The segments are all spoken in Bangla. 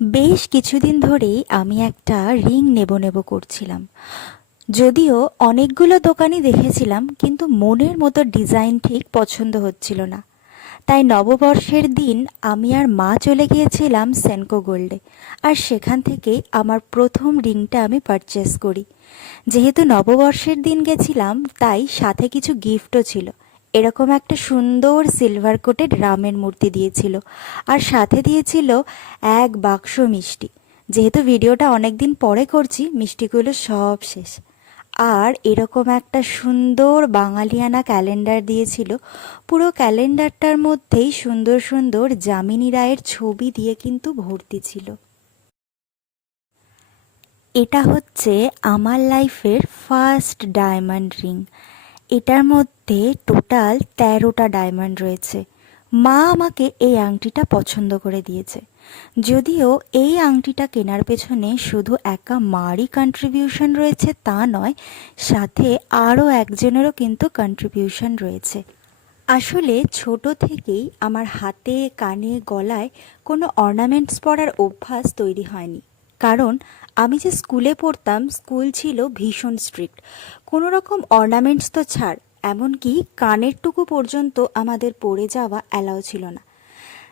বেশ কিছুদিন ধরেই আমি একটা রিং নেব নেব করছিলাম। যদিও অনেকগুলো দোকানই দেখেছিলাম, কিন্তু মনের মতো ডিজাইন ঠিক পছন্দ হচ্ছিল না। তাই নববর্ষের দিন আমি আর মা চলে গিয়েছিলাম সেনকো গোল্ডে। আর সেখান থেকেই আমার প্রথম রিংটা আমি পারচেস করি। যেহেতু নববর্ষের দিন গেছিলাম, তাই সাথে কিছু গিফটও ছিল। এরকম একটা সুন্দর সিলভার কোটেড রামের মূর্তি দিয়েছিল, আর সাথে দিয়েছিল এক বাক্স মিষ্টি। যেহেতু ভিডিওটা অনেক দিন পরে করছি, মিষ্টিগুলো সব শেষ। আর এরকম একটা সুন্দর বাঙালিয়ানা ক্যালেন্ডার দিয়েছিল। পুরো ক্যালেন্ডারটার মধ্যেই সুন্দর সুন্দর যামিনী রায়ের ছবি দিয়ে কিন্তু ভর্তি ছিল। এটা হচ্ছে আমার লাইফের ফার্স্ট ডায়মন্ড রিং। এটার মধ্যে টোটাল 13টা ডায়মন্ড রয়েছে। মা আমাকে এই আংটিটা পছন্দ করে দিয়েছে। যদিও এই আংটিটা কেনার পেছনে শুধু একা মারই কন্ট্রিবিউশন রয়েছে তা নয়, সাথে আরও একজনেরও কিন্তু কন্ট্রিবিউশন রয়েছে। আসলে ছোট থেকেই আমার হাতে, কানে, গলায় কোনো অর্নামেন্টস পরার অভ্যাস তৈরি হয়নি। কারণ আমি যে স্কুলে পড়তাম, স্কুল ছিল ভীষণ স্ট্রিক্ট। কোনো রকম অর্নামেন্টস তো ছাড়, এমনকি কানের টুকু পর্যন্ত আমাদের পরে যাওয়া অ্যালাউ ছিল না।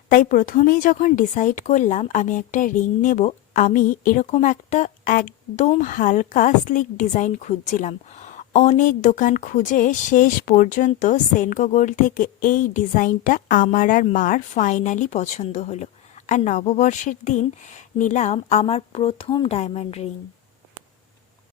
তাই প্রথমেই যখন ডিসাইড করলাম আমি একটা রিং নেব, আমি এরকম একটা একদম হালকা স্লিক ডিজাইন খুঁজছিলাম। অনেক দোকান খুঁজে শেষ পর্যন্ত সেনকো গোল্ড থেকে এই ডিজাইনটা আমার আর মার ফাইনালি পছন্দ হলো। আর নববর্ষের দিন নিলাম আমার প্রথম ডায়মন্ড রিং।